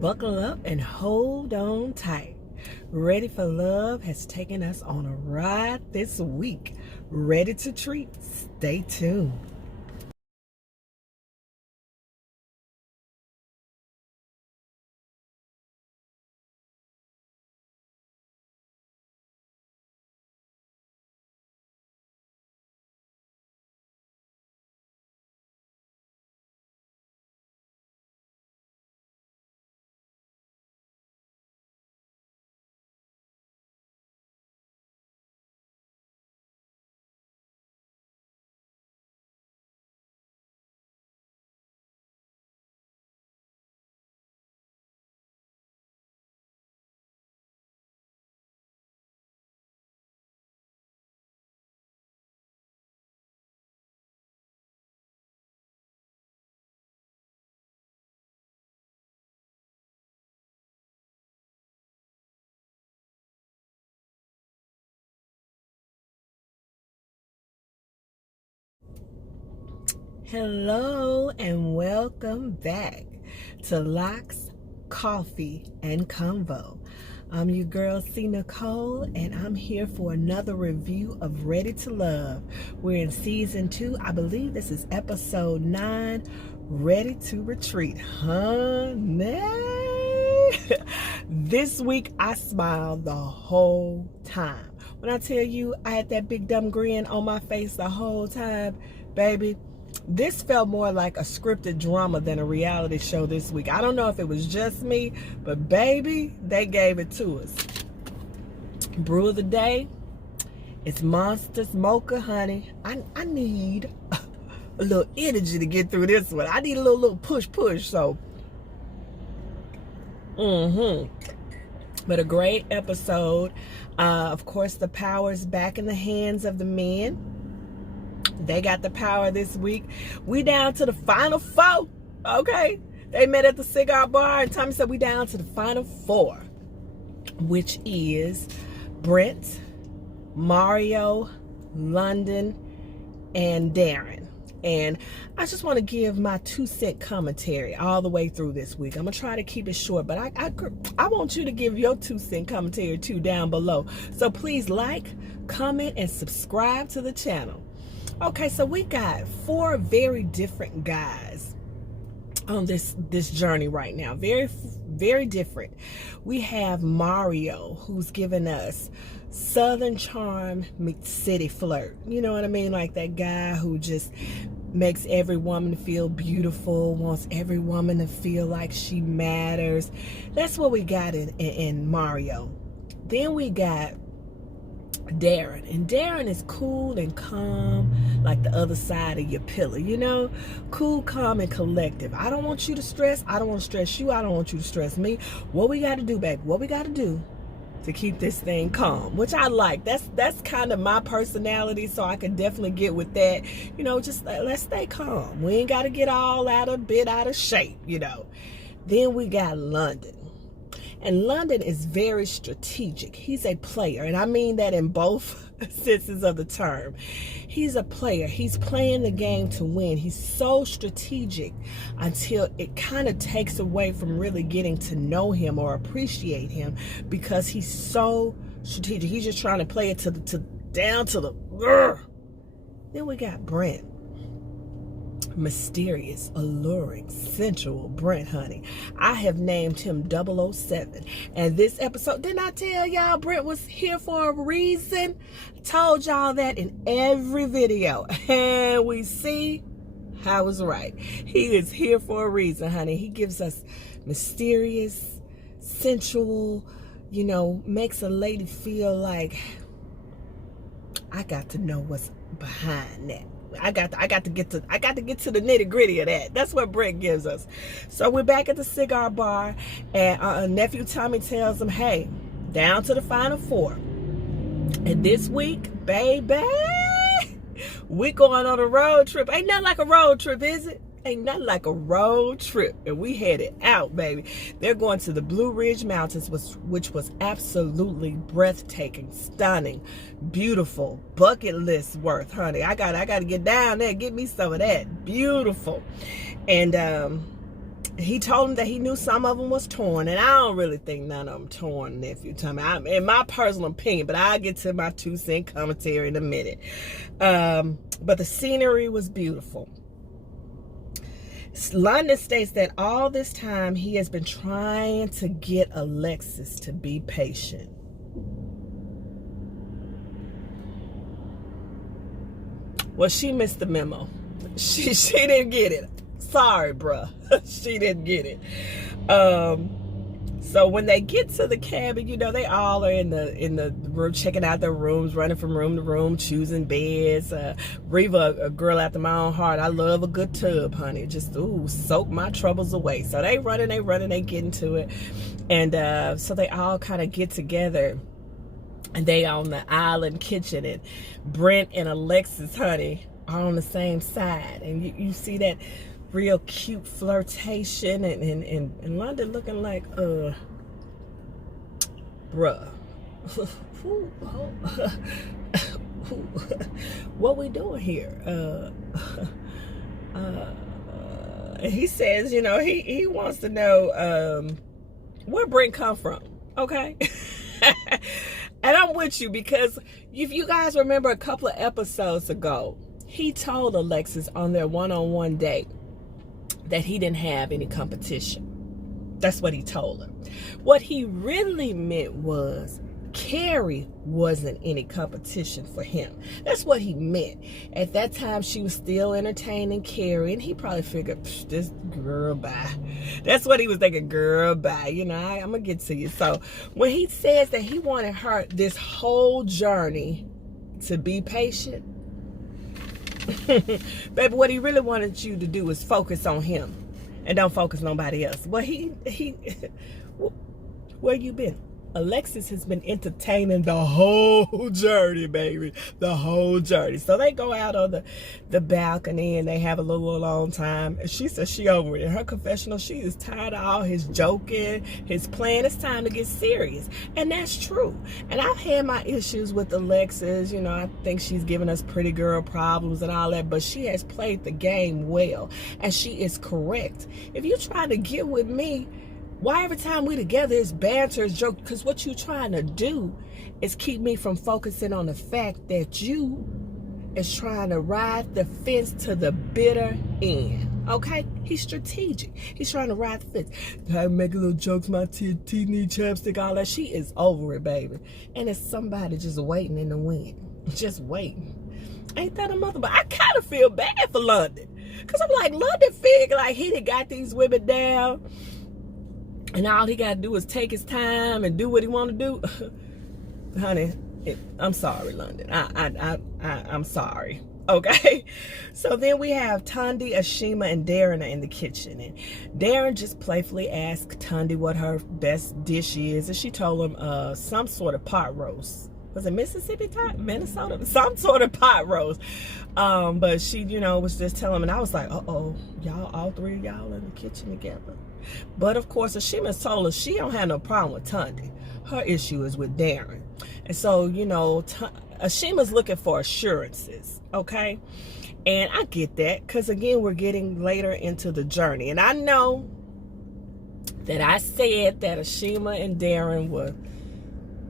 Buckle up and hold on tight. Ready for Love has taken us on a ride this week. Ready to treat? Stay tuned. Hello and welcome back to Locks, Coffee, and Convo. I'm your girl C. Nicole, and I'm here for another review of Ready to Love. We're in season 2. I believe this is episode 9, Ready to Retreat. Honey, this week I smiled the whole time. When I tell you I had that big dumb grin on my face the whole time, baby, this felt more like a scripted drama than a reality show this week. I don't know if it was just me, but baby, they gave it to us. Brew of the day, it's Monsters Mocha, honey. I need a little energy to get through this one. I need a little push, so. But a great episode. Of course, the power's back in the hands of the men. They got the power this week. We down to the final 4. Okay. They met at the cigar bar and Tommy said we down to the final 4, which is Brent, Mario, London, and Darren. And I just want to give my 2-cent commentary all the way through this week. I'm going to try to keep it short, but I want you to give your 2-cent commentary too down below. So please like, comment, and subscribe to the channel. Okay, so we got 4 very different guys on this journey right now. Very different. We have Mario, who's giving us Southern charm meets city flirt. You know what I mean? Like that guy who just makes every woman feel beautiful, wants every woman to feel like she matters. That's what we got in Mario. Then we got Darren, and Darren is cool and calm, like the other side of your pillow, you know, cool, calm, and collective. I don't want you to stress. I don't want to stress you. I don't want you to stress me. What we got to do, babe? What we got to do to keep this thing calm, which I like. That's kind of my personality, so I can definitely get with that. You know, just let's stay calm. We ain't got to get all out of shape, you know. Then we got London. And London is very strategic. He's a player, and I mean that in both senses of the term. He's a player. He's playing the game to win. He's so strategic until it kind of takes away from really getting to know him or appreciate him, because he's so strategic. He's just trying to play it down to the. Then we got Brent. Mysterious, alluring, sensual Brent, honey. I have named him 007. And this episode, didn't I tell y'all Brent was here for a reason? Told y'all that in every video. And we see I was right. He is here for a reason, honey. He gives us mysterious, sensual, you know, makes a lady feel like I got to know what's behind that. I got to get to the nitty-gritty of that. That's what Brent gives us. So we're back at the cigar bar, and nephew Tommy tells him, hey, down to the final 4. And this week, baby, we're going on a road trip. Ain't nothing like a road trip, is it? Ain't nothing like a road trip. And we headed out, baby. They're going to the Blue Ridge Mountains, which was absolutely breathtaking, stunning, beautiful, bucket list worth, honey. I gotta get down there, get me some of that. Beautiful. And he told him that he knew some of them was torn, and I don't really think none of them torn, nephew. Tell me, in my personal opinion, but I'll get to my 2-cent commentary in a minute. But the scenery was beautiful. London states that all this time he has been trying to get Alexis to be patient. Well, she missed the memo. She didn't get it. Sorry, bruh. She didn't get it. So when they get to the cabin, you know, they all are in the room, checking out their rooms, running from room to room, choosing beds. Reva, a girl after my own heart. I love a good tub, honey. Just, soak my troubles away. So they get into it. And so they all kind of get together. And they on the island kitchen. And Brent and Alexis, honey, are on the same side. And you see that real cute flirtation, and London looking like bruh. What we doing here? He says, you know, he wants to know where Brent come from, okay? And I'm with you, because if you guys remember a couple of episodes ago, he told Alexis on their one-on-one date that he didn't have any competition. That's what he told her. What he really meant was Carrie wasn't any competition for him. That's what he meant. At that time, she was still entertaining Carrie, and he probably figured, this girl, bye. That's what he was thinking, girl, bye. You know, I'm going to get to you. So when he says that he wanted her this whole journey to be patient, baby, what he really wanted you to do was focus on him and don't focus on nobody else. Well, where you been? Alexis has been entertaining the whole journey, baby. The whole journey. So they go out on the balcony and they have a little alone time. And she says she over it. In her confessional, she is tired of all his joking, his playing. It's time to get serious. And that's true. And I've had my issues with Alexis. You know, I think she's giving us pretty girl problems and all that. But she has played the game well. And she is correct. If you try to get with me, why every time we together it's banter, it's joke? Because what you trying to do is keep me from focusing on the fact that you is trying to ride the fence to the bitter end. Okay? He's strategic. He's trying to ride the fence. I make little jokes, my teeth need chapstick, all that. She is over it, baby. And it's somebody just waiting in the wind. Just waiting. Ain't that a mother? But I kind of feel bad for London. Because I'm like, London figure like he done got these women down. And all he got to do is take his time and do what he want to do. Honey, I'm sorry, London. I'm sorry. Okay? So then we have Tundi, Ashima, and Darren are in the kitchen. And Darren just playfully asked Tundi what her best dish is. And she told him some sort of pot roast. Was it Mississippi type? Minnesota? Some sort of pot roast. But she, you know, was just telling him. And I was like, uh-oh. Y'all, all three of y'all in the kitchen together. But of course, Ashima's told us she don't have no problem with Tundi. Her issue is with Darren. And so, you know, Ashima's looking for assurances, okay? And I get that, because again, we're getting later into the journey. And I know that I said that Ashima and Darren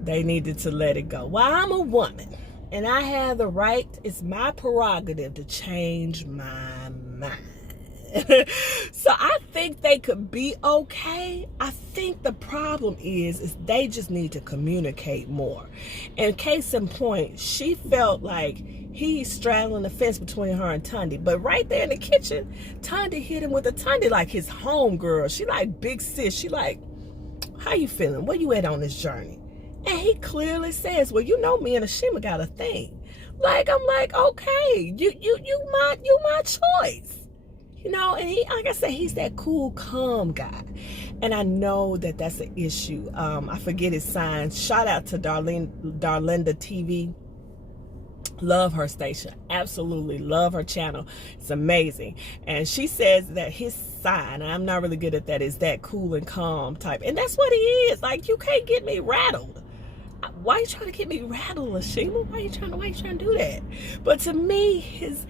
they needed to let it go. Well, I'm a woman, and I have the right, it's my prerogative to change my mind. So I think they could be okay. I think the problem is they just need to communicate more. And case in point, she felt like he's straddling the fence between her and Tundi. But right there in the kitchen, Tundi hit him with a Tundi like his homegirl. She like big sis. She like, how you feeling? Where you at on this journey? And he clearly says, well, you know me and Ashima got a thing. Like, I'm like, okay, you my choice. You know, and he, like I said, he's that cool, calm guy. And I know that that's an issue. I forget his signs. Shout out to Darlinda TV. Love her station. Absolutely love her channel. It's amazing. And she says that his sign, and I'm not really good at that, is that cool and calm type. And that's what he is. Like, you can't get me rattled. Why are you trying to get me rattled, Ashima? Why are you trying to do that? But to me, his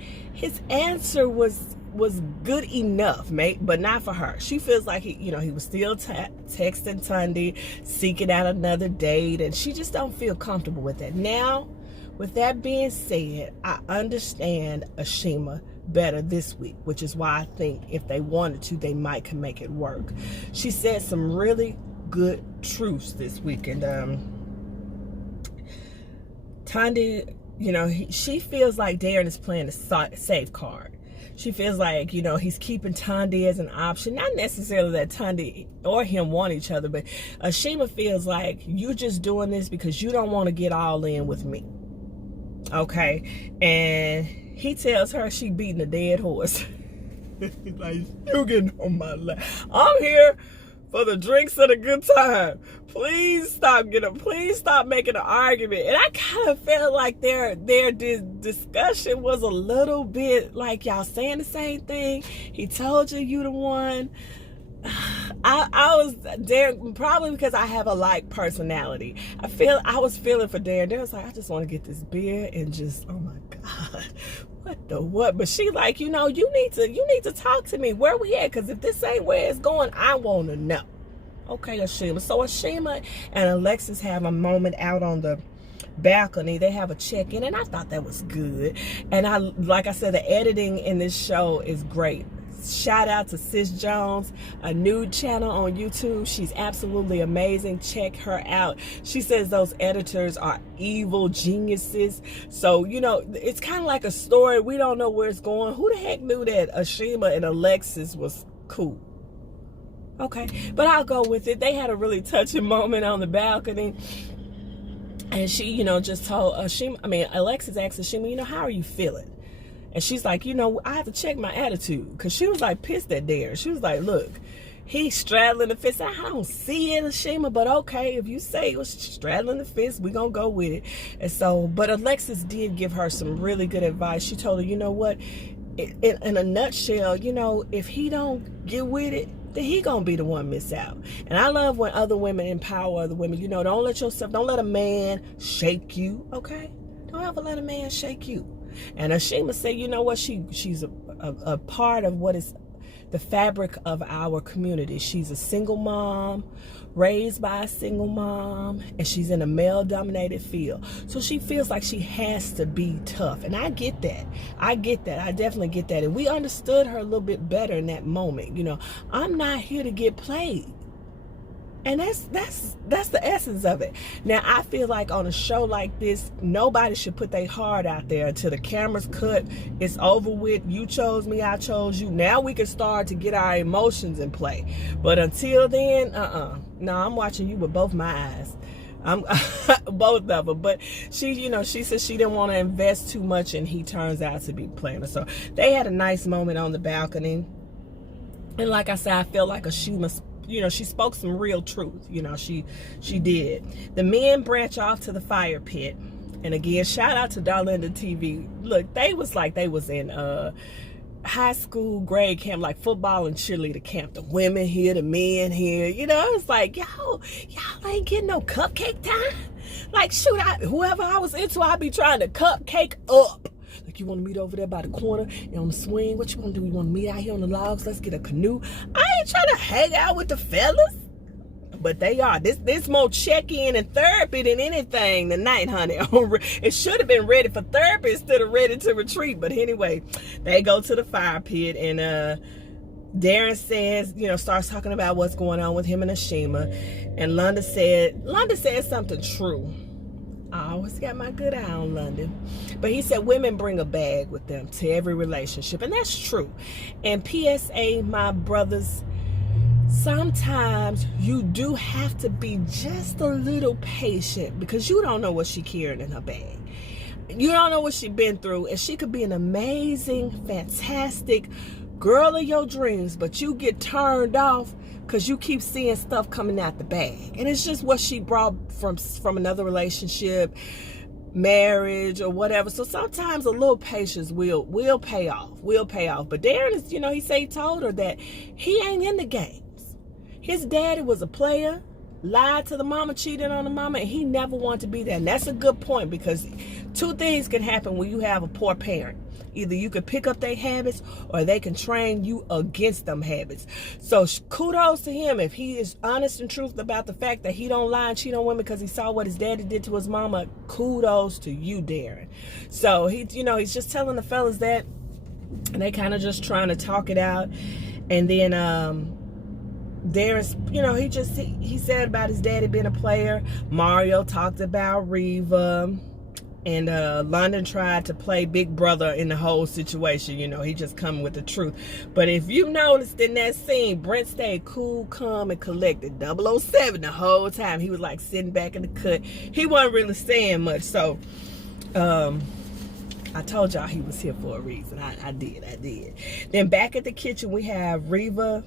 answer was was good enough, mate, but not for her. She feels like he was still texting Tunde, seeking out another date, and she just don't feel comfortable with that. Now, with that being said, I understand Ashima better this week, which is why I think if they wanted to, they might can make it work. She said some really good truths this week, and Tunde, she feels like Darren is playing a safe card. She feels like, he's keeping Tunde as an option. Not necessarily that Tunde or him want each other, but Ashima feels like you just doing this because you don't want to get all in with me. Okay? And he tells her she beating a dead horse. Like, you getting on my lap. I'm here for the drinks and a good time. Please stop making an argument. And I kind of felt like their discussion was a little bit like y'all saying the same thing. He told you the one. I was there probably because I have a like personality. I was feeling for Darren. Darren was like, I just want to get this beer and just, oh my God, what? But she like, you need to talk to me. Where we at? Because if this ain't where it's going, I want to know. Okay, Ashima. So Ashima and Alexis have a moment out on the balcony. They have a check-in, and I thought that was good. And like I said, the editing in this show is great. Shout out to Sis Jones, a new channel on YouTube. She's absolutely amazing. Check her out. She says those editors are evil geniuses. So, it's kind of like a story. We don't know where it's going. Who the heck knew that Ashima and Alexis was cool? Okay, but I'll go with it. They had a really touching moment on the balcony. And she, just told Alexis asked Ashima, how are you feeling? And she's like, I have to check my attitude. Because she was like pissed at Darren. She was like, look, he's straddling the fence. I don't see it, Ashima, but okay, if you say it was straddling the fence, we're going to go with it. And so, but Alexis did give her some really good advice. She told her, you know what, in a nutshell, if he don't get with it, then he gonna be the one miss out. And I love when other women empower other women. Don't let a man shake you, okay? Don't ever let a man shake you. And Ashima said, you know what, she's a part of what is the fabric of our community. She's a single mom, raised by a single mom, and she's in a male-dominated field. So she feels like she has to be tough. And I get that. I definitely get that. And we understood her a little bit better in that moment. I'm not here to get played. And that's the essence of it. Now, I feel like on a show like this, nobody should put their heart out there until the camera's cut. It's over with. You chose me, I chose you. Now we can start to get our emotions in play. But until then, no, I'm watching you with both my eyes. I'm both of them. But she said she didn't want to invest too much, and he turns out to be playing her. So they had a nice moment on the balcony. And like I said, I feel like Ashima, she spoke some real truth. She did. The men branch off to the fire pit. And again, shout out to Darlinda TV. Look, they was in high school grade camp, like football and cheerleader camp. The women here, the men here. It's like, y'all ain't getting no cupcake time. Like, shoot, whoever I was into, I'd be trying to cupcake up. Like, you want to meet over there by the corner and on the swing? What you want to do? You want to meet out here on the logs? Let's get a canoe. I ain't trying to hang out with the fellas. But they are. This more check-in and therapy than anything tonight, honey. It should have been ready for therapy instead of ready to retreat. But anyway, they go to the fire pit, and Darren says, starts talking about what's going on with him and Ashima. And Londa said something true. I always got my good eye on London. But he said women bring a bag with them to every relationship. And that's true. And PSA, my brothers, sometimes you do have to be just a little patient, because you don't know what she carrying in her bag. You don't know what she's been through. And she could be an amazing, fantastic girl of your dreams, but you get turned off because you keep seeing stuff coming out the bag. And it's just what she brought from another relationship, marriage, or whatever. So sometimes a little patience will pay off. But Darren is, he told her that he ain't in the games. His daddy was a player, lied to the mama, cheated on the mama, and he never wanted to be there. And that's a good point, because two things can happen when you have a poor parent. Either you could pick up their habits or they can train you against them habits. So kudos to him. If he is honest and truthful about the fact that he don't lie and cheat on women because he saw what his daddy did to his mama, kudos to you, Darren. So he's just telling the fellas that, and they kind of just trying to talk it out. And then Darren's, he said about his daddy being a player. Mario talked about Reva. And London tried to play big brother in the whole situation. He just coming with the truth. But if you noticed in that scene, Brent stayed cool, calm, and collected. 007 the whole time. He was like sitting back in the cut. He wasn't really saying much. So, I told y'all he was here for a reason. I did. Then back at the kitchen, we have Reva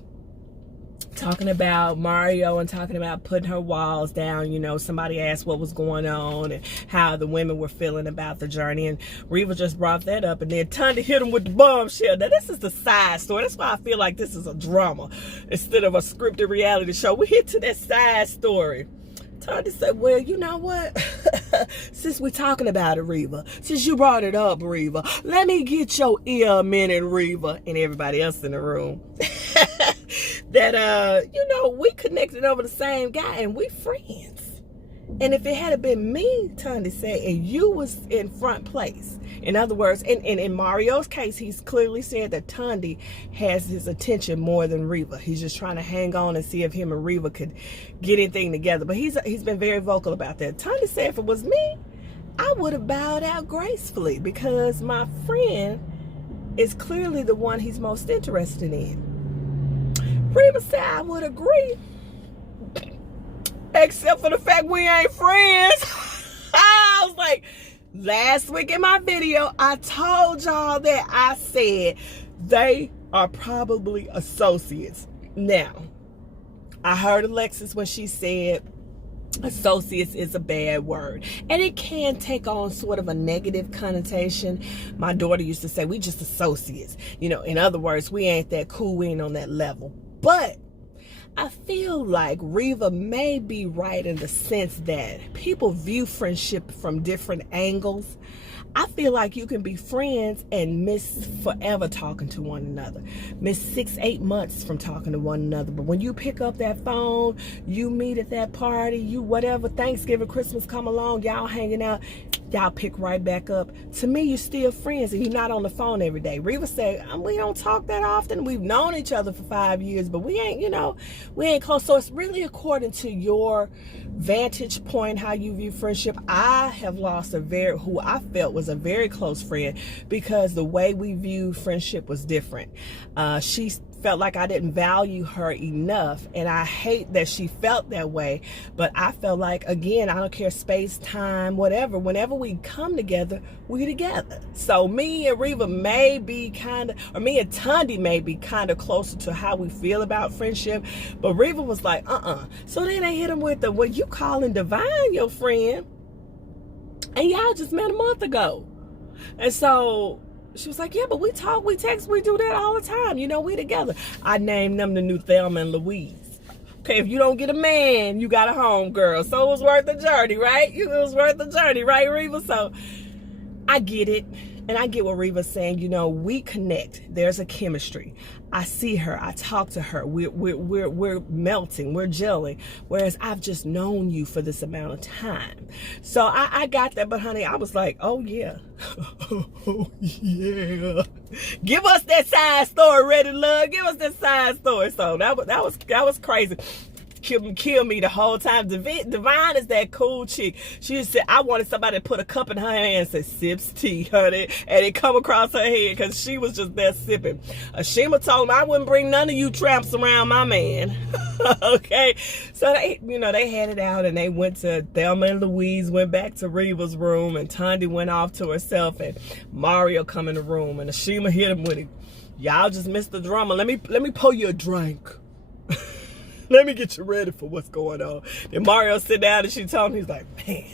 talking about Mario and talking about putting her walls down. Somebody asked what was going on and how the women were feeling about the journey, and Reva just brought that up, and then Tanya hit him with the bombshell. Now this is the side story. That's why I feel like this is a drama instead of a scripted reality show. We hit to that side story. Tanya said, well, you know what? Since we're talking about it, Reva, since you brought it up, Reva, let me get your ear a minute, Reva, and everybody else in the room. That, we connected over the same guy and we friends. And if it had been me, Tanya said, and you was in front place, in other words, in Mario's case, he's clearly said that Tanya has his attention more than Reva. He's just trying to hang on and see if him and Reva could get anything together. But he's been very vocal about that. Tanya said if it was me, I would have bowed out gracefully because my friend is clearly the one he's most interested in. Reva said I would agree, except for the fact we ain't friends. I was like, last week in my video, I told y'all that I said they are probably associates. Now, I heard Alexis when she said associates is a bad word, and it can take on sort of a negative connotation. My daughter used to say we just associates, in other words, we ain't that cool, we ain't on that level. But I feel like Reva may be right in the sense that people view friendship from different angles. I feel like you can be friends and miss forever talking to one another. Miss 6-8 months from talking to one another. But when you pick up that phone, you meet at that party, you whatever, Thanksgiving, Christmas come along, y'all hanging out, y'all pick right back up. To me, you're still friends and you're not on the phone every day. Reva said, we don't talk that often. We've known each other for 5 years, but we ain't, we ain't close. So it's really according to your vantage point, how you view friendship. I have lost who I felt was a very close friend because the way we viewed friendship was different. She felt like I didn't value her enough, and I hate that she felt that way, but I felt like, again, I don't care, space, time, whatever, whenever we come together, we're together. So me and Reva may be me and Tanya may be kind of closer to how we feel about friendship, but Reva was like, So then they hit him with the, what you calling Divine your friend, and y'all just met a month ago. And so she was like, yeah, but we talk, we text, we do that all the time. We together. I named them the new Thelma and Louise. Okay, if you don't get a man, you got a home girl. So it was worth the journey, right? It was worth the journey, right, Reva? So I get it. And I get what Reva's saying. We connect. There's a chemistry. I see her. I talk to her. We're melting. We're gelling. Whereas I've just known you for this amount of time. So I got that. But honey, I was like, oh yeah. Oh yeah. Give us that side story, Ready Love. Give us that side story. So that was crazy. Kill me the whole time. Divine is that cool chick. She said, I wanted somebody to put a cup in her hand and say, sips tea, honey, and it come across her head because she was just there sipping. Ashima told him I wouldn't bring none of you tramps around my man. Okay, so they had it out, and they went to Thelma and Louise, went back to Reva's room, and Tanya went off to herself, and Mario come in the room, and Ashima hit him with it. Y'all just missed the drama. Let me pour you a drink. Let me get you ready for what's going on. Then Mario sit down and she told him, he's like, man,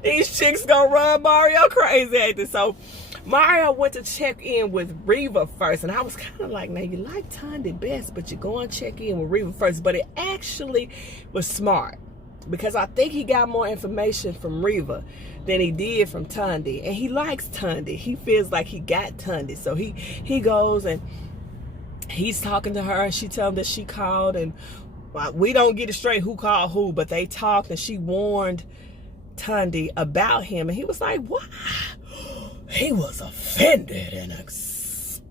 these chicks gonna run Mario crazy, ain't they? So Mario went to check in with Reva first. And I was kind of like, now you like Tanya best, but you go and check in with Reva first. But it actually was smart. because I think he got more information from Reva than he did from Tundi. And he likes Tundi. He feels like he got Tundi. So he goes and he's talking to her, and she tells him that she called, and we don't get it straight who called who, but they talked, and she warned Tundi about him. And he was like, what? He was offended and expand.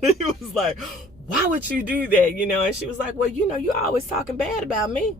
He was like, why would you do that? You know, and she was like, well, you know, you always talking bad about me.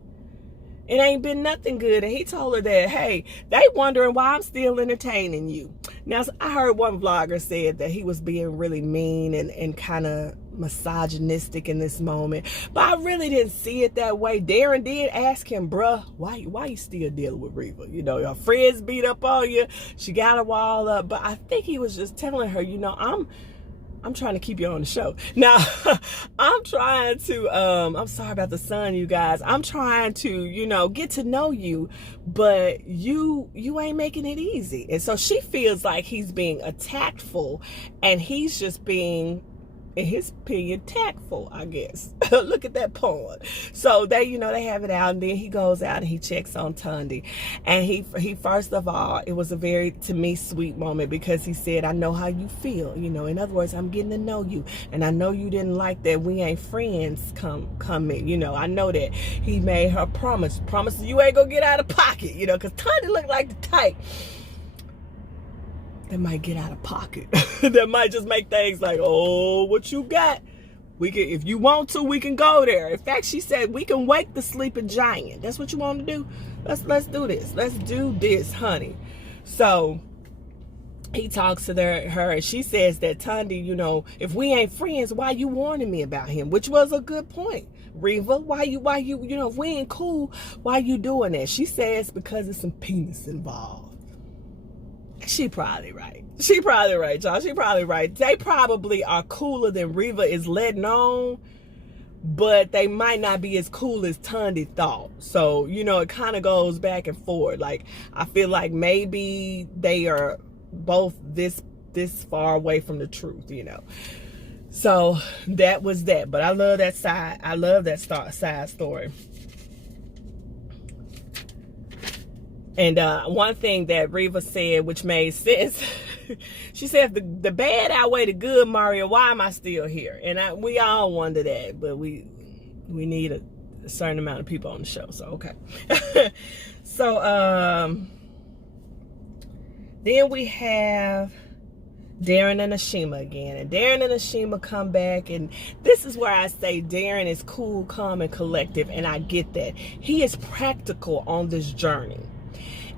It ain't been nothing good. And he told her that, hey, they wondering why I'm still entertaining you. Now, I heard one vlogger said that he was being really mean and kind of misogynistic in this moment. But I really didn't see it that way. Darren did ask him, bruh, why you still dealing with Reva? You know, your friends beat up on you. She got her wall up. But I think he was just telling her, you know, I'm trying to keep you on the show. Now, I'm trying to, I'm sorry about the sun, you guys. I'm trying to, you know, get to know you, but you ain't making it easy. And so she feels like he's being tactful, and he's just being, in his opinion, tactful, I guess. Look at that porn. So they, you know, they have it out, and then he goes out and he checks on Tundi. And he first of all, it was a very, to me, sweet moment, because he said, I know how you feel. You know, in other words, I'm getting to know you. And I know you didn't like that we ain't friends come in. You know, I know that. He made her promise you ain't gonna get out of pocket, you know, because Tundi looked like the type that might get out of pocket. That might just make things like, oh, what you got? We can, if you want to, we can go there. In fact, she said we can wake the sleeping giant. That's what you want to do? Let's do this. Let's do this, honey. So he talks to her, and she says that, Tundi, you know, if we ain't friends, why you warning me about him? Which was a good point. Reva, why you, you know, if we ain't cool, why you doing that? She says because there's some penis involved. She probably right. She probably right, y'all. She probably right. They probably are cooler than Reva is letting on, but they might not be as cool as Tundi thought. So, you know, it kind of goes back and forth. Like, I feel like maybe they are both this far away from the truth, you know. So that was that. But I love that side. I love that side story. And one thing that Reva said, which made sense, she said, if the bad outweigh the good, Mario, why am I still here? And we all wonder that, but we need a certain amount of people on the show, so okay. So then we have Darren and Ashima again. And Darren and Ashima come back, and this is where I say Darren is cool, calm, and collective, and I get that. He is practical on this journey.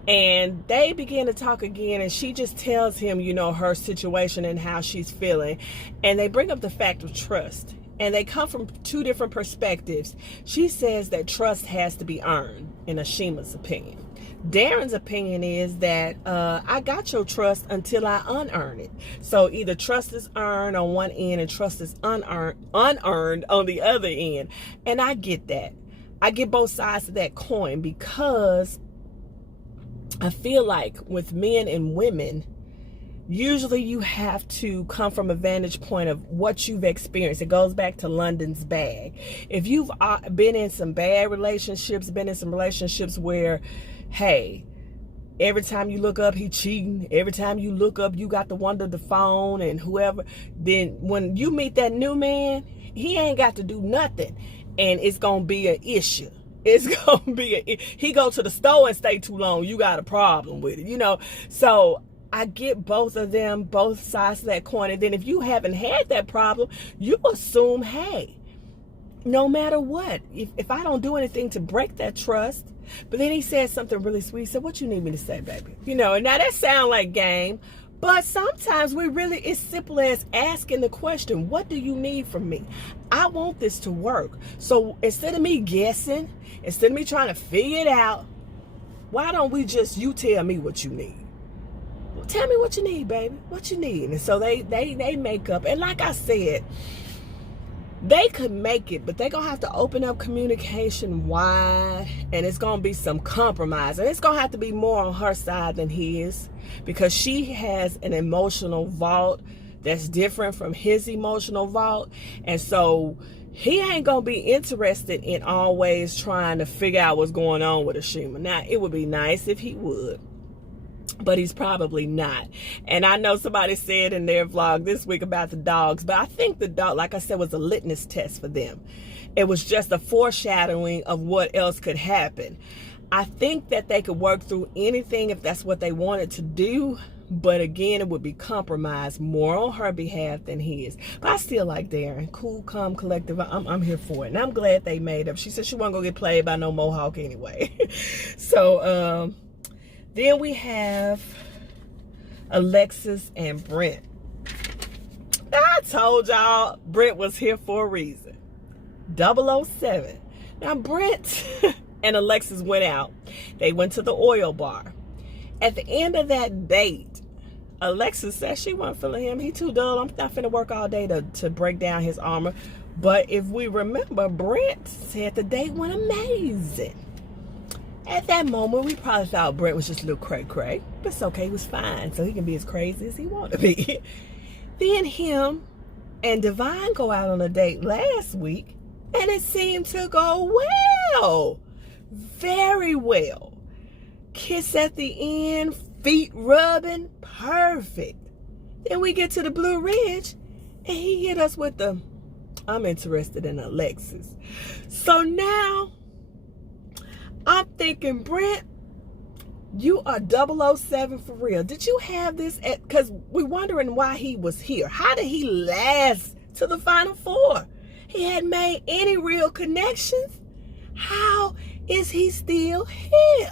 And they begin to talk again, and she just tells him, you know, her situation and how she's feeling. And they bring up the fact of trust. And they come from two different perspectives. She says that trust has to be earned, in Ashima's opinion. Darren's opinion is that I got your trust until I unearn it. So either trust is earned on one end and trust is unearned on the other end. And I get that. I get both sides of that coin, because I feel like with men and women, usually you have to come from a vantage point of what you've experienced. It goes back to London's bag. If you've been in some bad relationships, been in some relationships where, hey, every time you look up, he cheating. Every time you look up, you got the one to the phone and whoever. Then when you meet that new man, he ain't got to do nothing. And it's going to be an issue. It's going to be, he go to the store and stay too long, you got a problem with it, you know. So I get both of them, both sides of that coin. And then if you haven't had that problem, you assume, hey, no matter what, if I don't do anything to break that trust. But then he said something really sweet. He said, what you need me to say, baby? You know, and now that sound like game. But sometimes it's simple as asking the question, what do you need from me? I want this to work. So instead of me guessing, instead of me trying to figure it out, why don't we just, you tell me what you need? Well, tell me what you need, baby. What you need. And so they make up. And like I said, they could make it, but they're going to have to open up communication wide, and it's going to be some compromise. And it's going to have to be more on her side than his, because she has an emotional vault that's different from his emotional vault. And so he ain't gonna be interested in always trying to figure out what's going on with Ashima. Now, it would be nice if he would, but he's probably not. And I know somebody said in their vlog this week about the dogs, but I think the dog, like I said, was a litmus test for them. It was just a foreshadowing of what else could happen. I think that they could work through anything if that's what they wanted to do. But again, it would be compromised more on her behalf than his. But I still like Darren. Cool, calm, collective. I'm here for it. And I'm glad they made up. She said she wasn't going to get played by no Mohawk anyway. So, then we have Alexis and Brent. I told y'all Brent was here for a reason. 007. Now, Brent and Alexis went out. They went to the oil bar. At the end of that date, Alexis said she wasn't feeling him. He too dull. I'm not finna work all day to break down his armor. But if we remember, Brent said the date went amazing. At that moment, we probably thought Brent was just a little cray-cray. But it's okay, he was fine. So he can be as crazy as he wanted to be. Then him and Divine go out on a date last week. And it seemed to go well. Very well. Kiss at the end, feet rubbing, perfect. Then we get to the Blue Ridge, and he hit us with the, I'm interested in Alexis. So now, I'm thinking, Brent, you are 007 for real. Did you have this because we're wondering why he was here. How did he last to the Final Four? He hadn't made any real connections. How is he still here?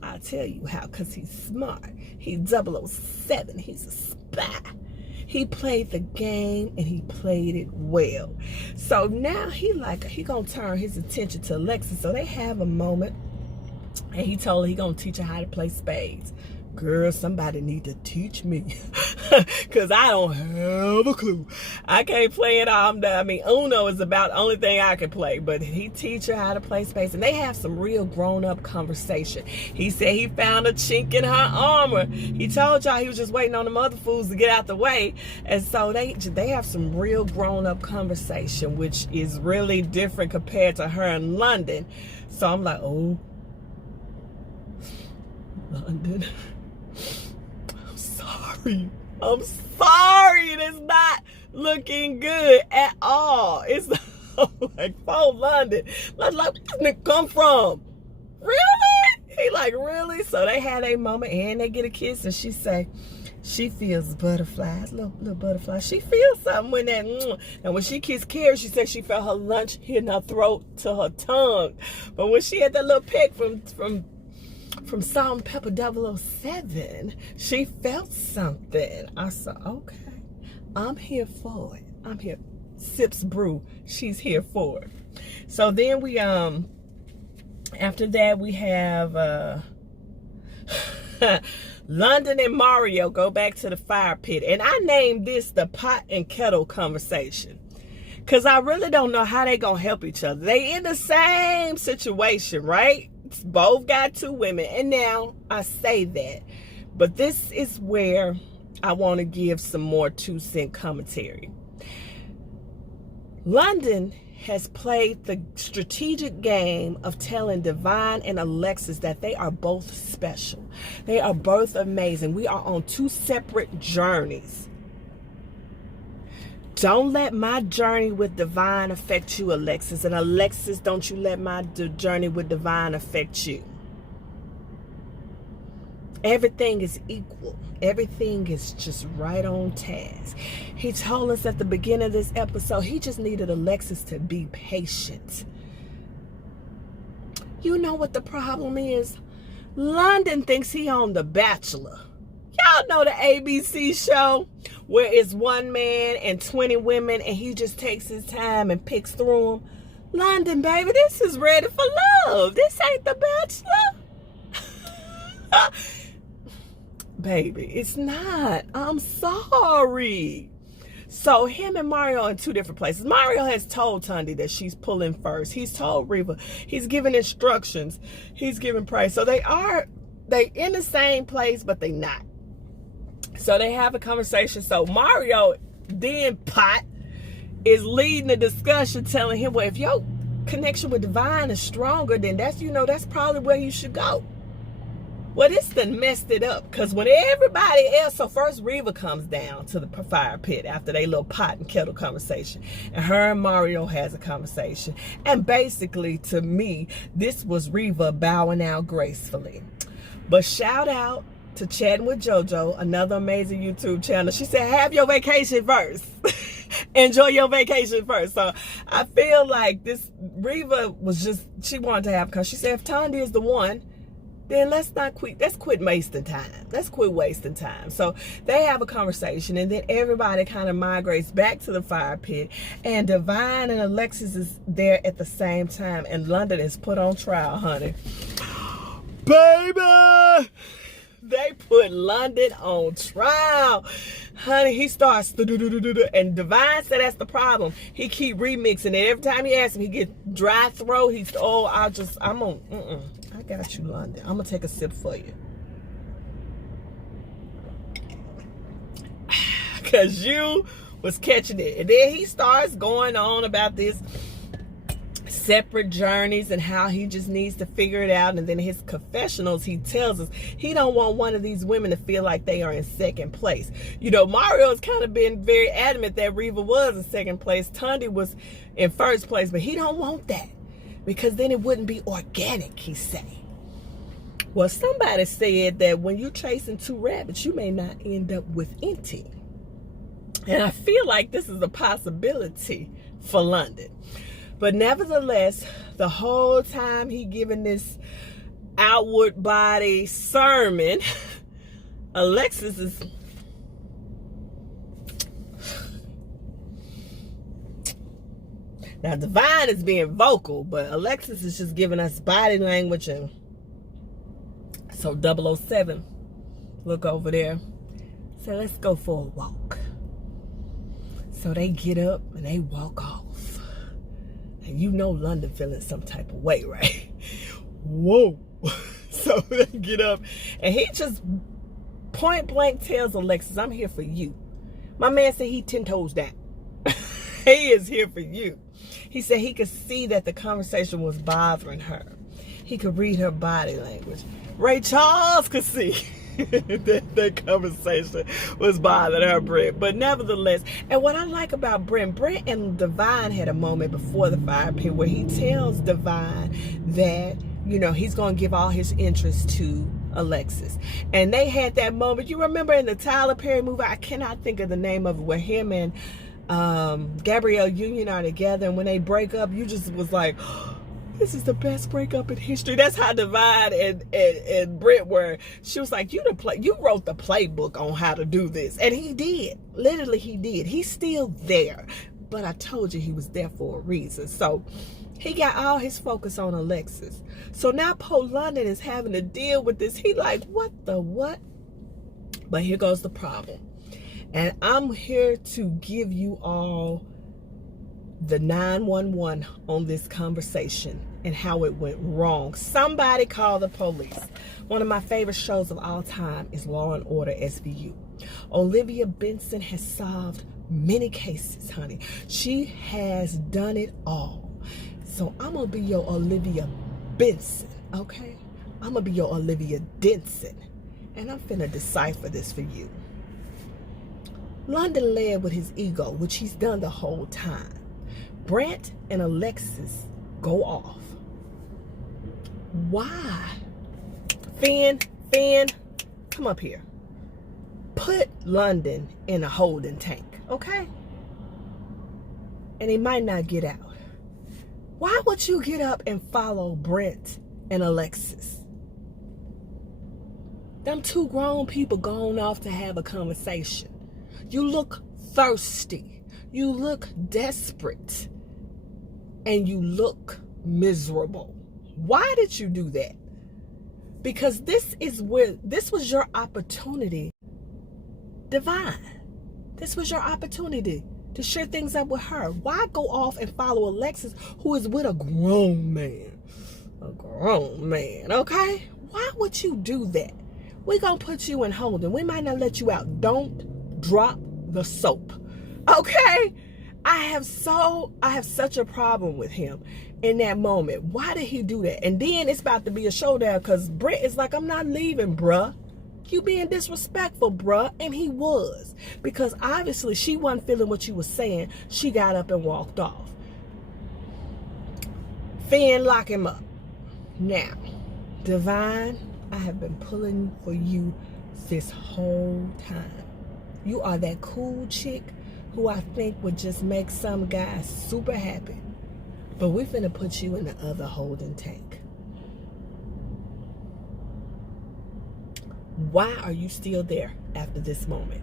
I'll tell you how, because he's smart. He's 007. He's a spy. He played the game and he played it well. So now he gonna turn his attention to Alexis. So they have a moment and he told her he gonna teach her how to play spades. Girl, somebody need to teach me because I don't have a clue. I can't play it all. I mean, Uno is about the only thing I can play, but he teach her how to play spades, and they have some real grown-up conversation. He said he found a chink in her armor. He told y'all he was just waiting on them other fools to get out the way, and so they have some real grown-up conversation, which is really different compared to her in London. So I'm like, oh, London. I'm sorry. It is not looking good at all. It's like, oh, London. Like, where does it come from? Really? He like, really? So they had a moment and they get a kiss and she say, she feels butterflies, little butterflies. She feels something when that, and when she kissed Carrie, she said she felt her lunch hitting her throat to her tongue. But when she had that little peck from Salt and Pepper 007, she felt something. I said, okay, I'm here for it. I'm here. Sips brew, she's here for it. So then we, after that, we have London and Mario go back to the fire pit. And I named this the pot and kettle conversation. Because I really don't know how they going to help each other. They in the same situation, right? Both got two women. And now I say that. But this is where I want to give some more 2-cent commentary. London has played the strategic game of telling Divine and Alexis that they are both special. They are both amazing. We are on two separate journeys. Don't let my journey with Divine affect you, Alexis. And Alexis, don't you let my journey with Divine affect you. Everything is equal. Everything is just right on task. He told us at the beginning of this episode, he just needed Alexis to be patient. You know what the problem is? London thinks he on The Bachelor. Y'all know the ABC show where it's one man and 20 women and he just takes his time and picks through them. London, baby, this is ready for love. This ain't The Bachelor. Baby, it's not. I'm sorry. So him and Mario are in two different places. Mario has told Tundi that she's pulling first. He's told Reva. He's giving instructions. He's giving praise. So they in the same place, but they not. So they have a conversation. So Mario then pot is leading the discussion, telling him, well, if your connection with divine is stronger, then that's probably where you should go. Well, this done messed it up, because when everybody else, so first Reva comes down to the fire pit after they little pot and kettle conversation, and her and Mario has a conversation, and basically, to me, this was Reva bowing out gracefully. But shout out to Chatting with JoJo, another amazing YouTube channel. She said, have your vacation first. Enjoy your vacation first. So I feel like this Reva was just, she wanted to have, because she said, if Tandy is the one, then let's quit wasting time. Let's quit wasting time. So they have a conversation, and then everybody kind of migrates back to the fire pit, and Divine and Alexis is there at the same time, and London is put on trial, honey. Baby! They put London on trial. Honey, he starts, and Divine said that's the problem. He keep remixing it. Every time he asks him, he get dry throat. I got you, London. I'm going to take a sip for you. Because you was catching it. And then he starts going on about this separate journeys and how he just needs to figure it out. And then his confessionals, he tells us he don't want one of these women to feel like they are in second place. You know, Mario has kind of been very adamant that Reva was in second place. Tandy was in first place, but he don't want that, because then it wouldn't be organic, he say. Well, somebody said that when you're chasing two rabbits, you may not end up with any. And I feel like this is a possibility for London. But nevertheless, the whole time he giving this outward body sermon, Alexis is... Now, Divine is being vocal, but Alexis is just giving us body language. And so 007, look over there. So let's go for a walk. So they get up and they walk off. And you know London feeling some type of way, right? Whoa. So they get up, and he just point blank tells Alexis, I'm here for you. My man said he 10 toes down. He is here for you. He said he could see that the conversation was bothering her. He could read her body language. Ray Charles could see that conversation was bothering her, Brent. But nevertheless, and what I like about Brent and Divine had a moment before the fire pit where he tells Divine that, you know, he's going to give all his interest to Alexis. And they had that moment. You remember in the Tyler Perry movie, I cannot think of the name of it, where him and Gabrielle Union are together, and when they break up, you just was like, oh, this is the best breakup in history. That's how Divine and Brent were. She was like, you wrote the playbook on how to do this. And he did. Literally, he did. He's still there. But I told you he was there for a reason. So he got all his focus on Alexis. So now Paul London is having to deal with this. He like, what the what? But here goes the problem. And I'm here to give you all the 911 on this conversation and how it went wrong. Somebody call the police. One of my favorite shows of all time is Law and Order SVU. Olivia Benson has solved many cases, honey. She has done it all. So I'm going to be your Olivia Benson, okay? I'm going to be your Olivia Denson. And I'm finna decipher this for you. London led with his ego, which he's done the whole time. Brent and Alexis go off. Why? Finn, come up here. Put London in a holding tank, okay? And he might not get out. Why would you get up and follow Brent and Alexis? Them two grown people going off to have a conversation. You look thirsty. You look desperate. And you look miserable. Why did you do that? Because this was your opportunity. Divine. This was your opportunity to share things up with her. Why go off and follow Alexis, who is with a grown man? A grown man, okay? Why would you do that? We're going to put you in holding. We might not let you out. Don't drop the soap, okay? I I have such a problem with him in that moment. Why did he do that? And then it's about to be a showdown because Brent is like, I'm not leaving, bruh. You being disrespectful, bruh. And he was. Because obviously she wasn't feeling what you were saying. She got up and walked off. Finn, lock him up. Now, Divine, I have been pulling for you this whole time. You are that cool chick who I think would just make some guy super happy. But we're finna put you in the other holding tank. Why are you still there after this moment?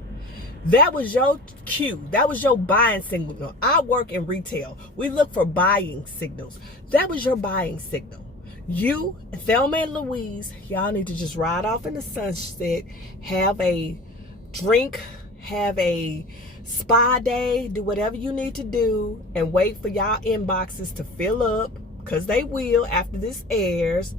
That was your cue. That was your buying signal. I work in retail. We look for buying signals. That was your buying signal. You, Thelma and Louise, y'all need to just ride off in the sunset, have a drink, have a spa day, do whatever you need to do, and wait for y'all inboxes to fill up, because they will after this airs,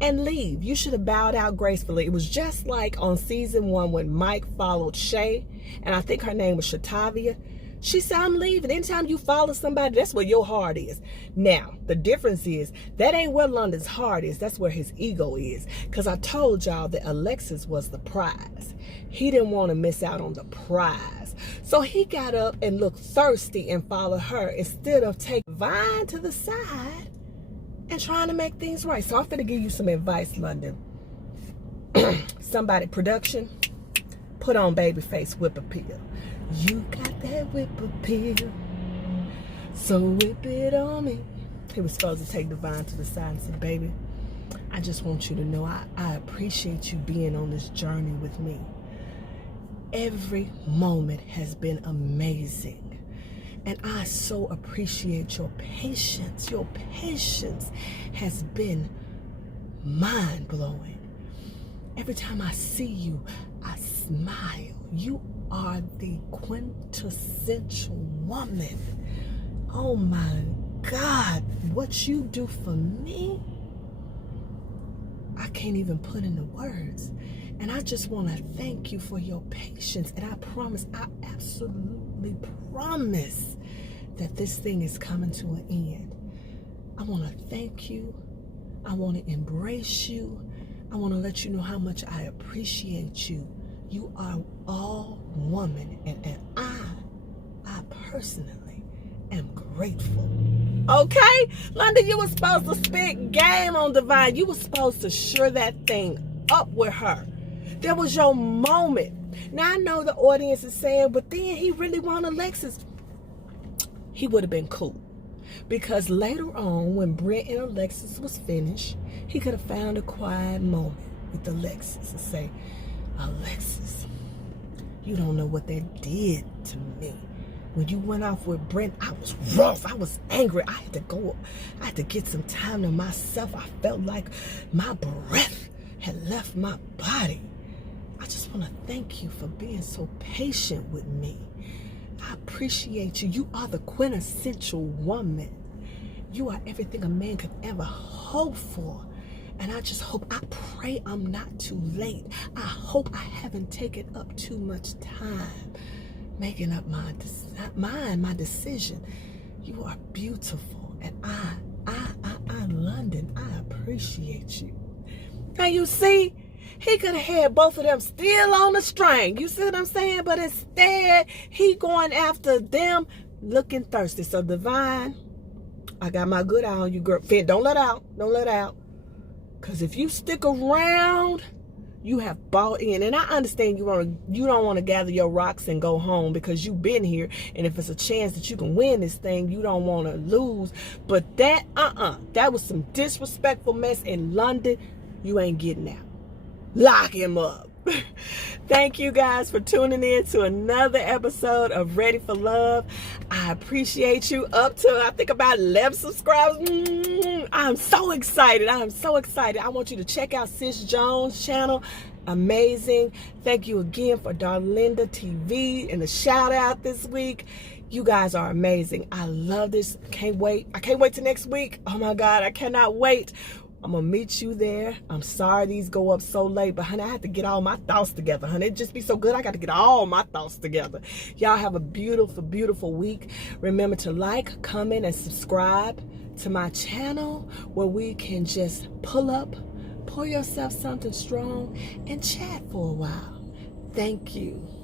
and leave. You should have bowed out gracefully. It was just like on season 1 when Mike followed Shay, and I think her name was Shatavia. She said, I'm leaving. Anytime you follow somebody, that's where your heart is. Now, the difference is, that ain't where London's heart is. That's where his ego is. Because I told y'all that Alexis was the prize. He didn't want to miss out on the prize. So he got up and looked thirsty and followed her instead of taking Vine to the side and trying to make things right. So I'm finna give you some advice, London. Somebody, production, put on Babyface Whip Appeal. You got that whip appeal, so whip it on me. He was supposed to take Divine to the side and say, baby, I just want you to know I appreciate you being on this journey with me. Every moment has been amazing. And I so appreciate your patience. Your patience has been mind-blowing. Every time I see you, I smile. You are the quintessential woman. Oh my God, what you do for me, I can't even put into words. And I just want to thank you for your patience. And I promise, I absolutely promise that this thing is coming to an end. I want to thank you. I want to embrace you. I want to let you know how much I appreciate you. You are all woman, and I personally am grateful. Okay? London, you were supposed to spit game on Divine. You were supposed to shore that thing up with her. That was your moment. Now I know the audience is saying, but then he really wanted Alexis. He would have been cool. Because later on, when Brent and Alexis was finished, he could have found a quiet moment with Alexis and say, Alexis, you don't know what that did to me. When you went off with Brent, I was rough. I was angry. I had to go. I had to get some time to myself. I felt like my breath had left my body. I just want to thank you for being so patient with me. I appreciate you. You are the quintessential woman. You are everything a man could ever hope for. And I just hope, I pray I'm not too late. I hope I haven't taken up too much time making up my decision. You are beautiful. And London, I appreciate you. Now you see, he could have had both of them still on the string. You see what I'm saying? But instead, he going after them looking thirsty. So Divine, I got my good eye on you, girl. Finn, don't let out. Don't let out. Because if you stick around, you have bought in. And I understand you don't want to gather your rocks and go home because you've been here. And if it's a chance that you can win this thing, you don't want to lose. But that was some disrespectful mess in London. You ain't getting out. Lock him up. Thank you guys for tuning in to another episode of Ready for Love. I appreciate you. Up to, I think, about 11 subscribers. I'm so excited. I am so excited. I want you to check out Sis Jones' channel. Amazing. Thank you again for Darlinda TV and the shout out this week. You guys are amazing. I love this. Can't wait. I can't wait till next week. Oh my God, I cannot wait. I'm gonna meet you there. I'm sorry these go up so late, but honey, I had to get all my thoughts together, honey. It just be so good. I got to get all my thoughts together. Y'all have a beautiful, beautiful week. Remember to like, comment, and subscribe to my channel where we can just pull up, pour yourself something strong, and chat for a while. Thank you.